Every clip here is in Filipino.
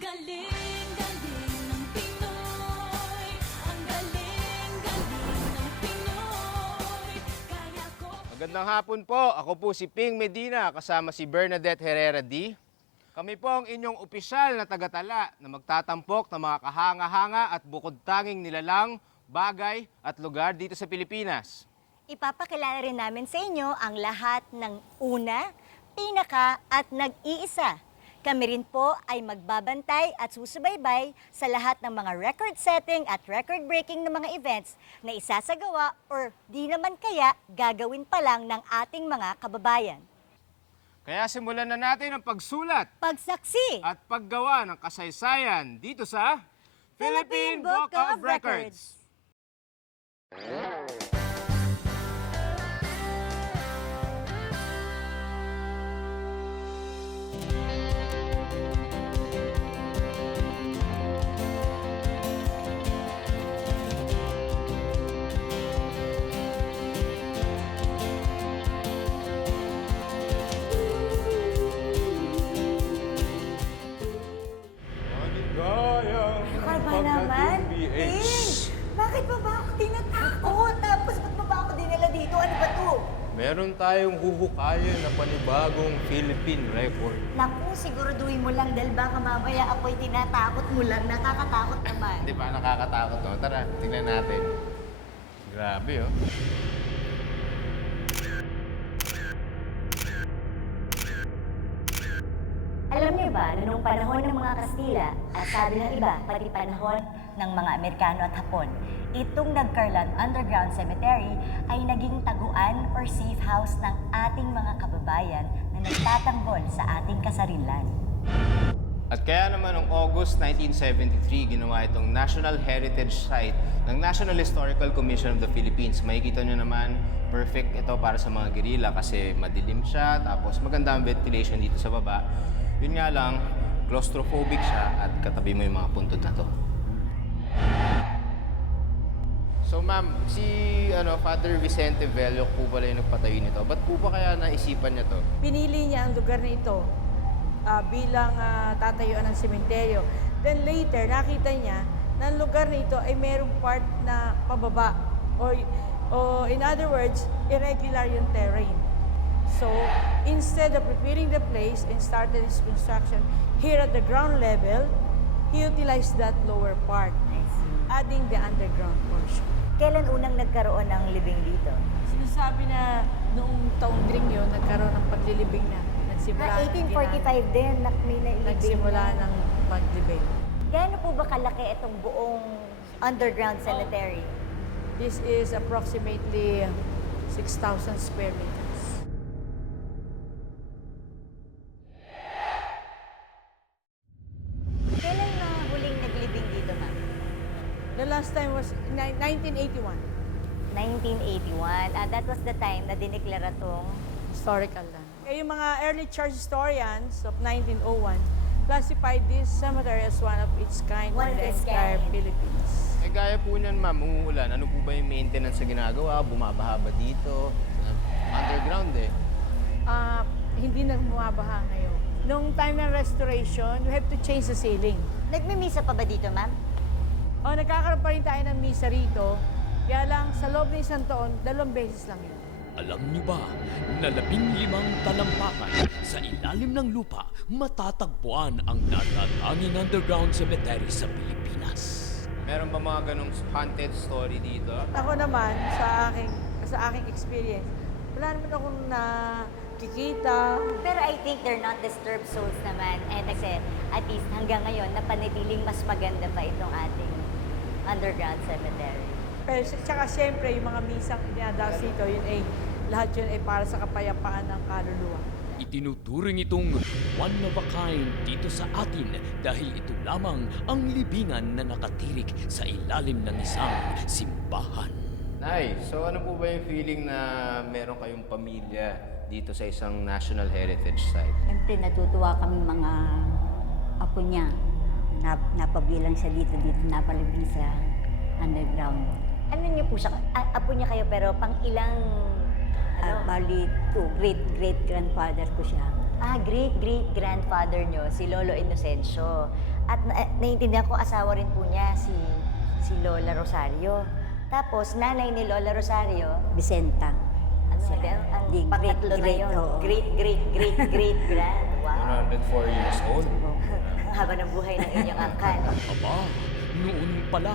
galing ng Pinoy. Ang galing ng Pinoy. Kaya ko. Magandang hapon po. Ako po si Ping Medina kasama si Bernadette Herrera D. Kami po ang inyong opisyal na tagatala na magtatampok ng mga kahanga-hanga at bukod tanging nilalang, bagay at lugar dito sa Pilipinas. Ipapakilala rin namin sa inyo ang lahat ng una, pinaka at nag-iisa. Kami rin po ay magbabantay at susubaybay sa lahat ng mga record-setting at record-breaking na mga events na isasagawa or di naman kaya gagawin pa lang ng ating mga kababayan. Kaya simulan na natin ang pagsulat Pagsaksi! at paggawa ng kasaysayan dito sa Philippine Book of Records. Kaba naman, Ping! Bakit pa ba ako tinatakot? Tapos ba't pa ba ako dinala dito? Ano ba to? Meron tayong huhukayan na panibagong Philippine record. Naku, siguraduhin mo lang dahil baka mamaya ako'y tinatakot mo lang. Nakakatakot naman. Hindi ba nakakatakot no? Tara, tingnan natin. Grabe oh. Alam niyo ba, na nung panahon ng mga Kastila, at sabi ng iba, pati panahon ng mga Amerikano at Hapon, itong Nagcarlan Underground Cemetery ay naging taguan or safe house ng ating mga kababayan na nagtatanggol sa ating kasarilan. At kaya naman noong August 1973, ginawa itong National Heritage Site ng National Historical Commission of the Philippines. Makikita nyo naman, perfect ito para sa mga guerrilla kasi madilim siya, tapos maganda ang ventilation dito sa baba. Yun nga lang, claustrophobic siya at katabi mo yung mga puntod na to. So ma'am, si Father Vicente Vello po pala yung nagpatayo nito. Ba't po ba kaya naisipan niya to? Pinili niya ang lugar na ito bilang tatayuan ng sementeryo. Then later, nakita niya na ang lugar na ito ay merong part na pababa. Or in other words, irregular yung terrain. So, instead of preparing the place and started his construction here at the ground level, he utilized that lower part, adding the underground portion. Kailan unang nagkaroon ng libing dito? Sinasabi na noong taong dring yun, nagkaroon ng paglilibing na. Nagsimula Na 1845 din, may nailibing. Nagsimula ng paglibing. Gaano po ba kalaki itong buong underground cemetery? This is approximately 6,000 square meters. Kailan na huling naglibing dito, ma'am? The last time was 1981. 1981. That was the time na dineklara tong Historical land. Kaya yung mga early church historians of 1901 classified this cemetery as one of its kind One in of the its entire kind. Philippines. Eh gaya po niyan ma'am, umuulan. Ano po ba yung maintenance na ginagawa? Bumabaha ba dito? Underground eh. Hindi na bumabaha ngayon. Noong time ng restoration, we have to change the ceiling. Nagmimisa pa ba dito, ma'am? Nagkakaroon pa rin tayo ng misa rito. Kaya lang, sa loob ng isang taon, 2 beses lang yun. Alam niyo ba na 15 talampakan sa ilalim ng lupa matatagpuan ang natatanging underground cemetery sa Pilipinas? Meron ba mga ganong haunted story dito? Ako naman, sa aking experience, wala naman akong nakikita. Pero I think they're not disturbed souls naman. And kasi at least hanggang ngayon, napanatiling mas maganda pa itong ating underground cemetery. Pero tsaka siyempre, yung mga misang dinadaos dito, lahat yun ay para sa kapayapaan ng kaluluwa. Itinuturing itong one of a kind dito sa atin dahil ito lamang ang libingan na nakatirik sa ilalim ng isang simbahan. Nay, so ano po ba yung feeling na meron kayong pamilya dito sa isang National Heritage Site? Siyempre natutuwa kami mga apo niya. Napabilang siya dito napalibing sa underground. Ano niyo po siya? Apo niya kayo pero pang ilang Bali, great-great-grandfather ko siya. great-great-grandfather nyo, si Lolo Inocencio. At naiintindihan ko, asawa rin po niya si Lola Rosario. Tapos, nanay ni Lola Rosario, Vicenta. ano Siya. ang Di, pangatlo na great, yun? oo. Great-great-great-great-grand. Wow. 104 years old. Ang haba ng buhay ng inyong angkan. Aba, noon pala,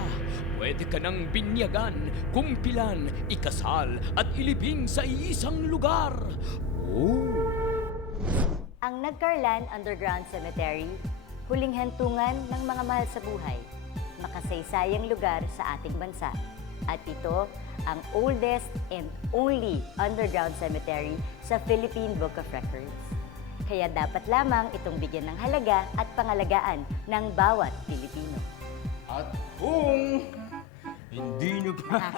pwede ka nang binyagan, kumpilan, ikasal at ilibing sa iisang lugar. Oh! Ang Nagcarlan Underground Cemetery, huling hantungan ng mga mahal sa buhay, makasaysayang lugar sa ating bansa. At ito ang oldest and only underground cemetery sa Philippine Book of Records. Kaya dapat lamang itong bigyan ng halaga at pangalagaan ng bawat Pilipino. At kung hindi nyo pa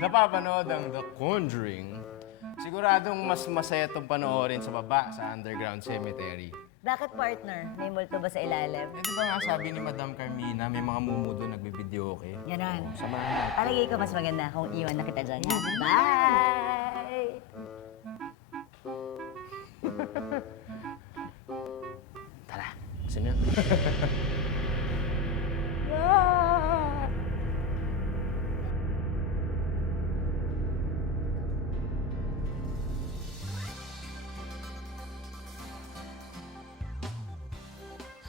napapanood ang The Conjuring, siguradong mas masaya itong panoorin sa baba sa underground cemetery. Bakit partner? May multo ba sa ilalim? Eh, di ba nga sabi ni Madam Carmina, may mga mumudo nagbibideo, okay? Ganon. Samahan natin. Palagay ko mas maganda kung iwan na kita dyan. Ha? Bye! Tara, sino yun?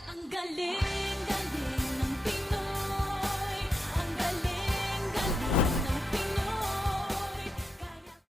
Ang galing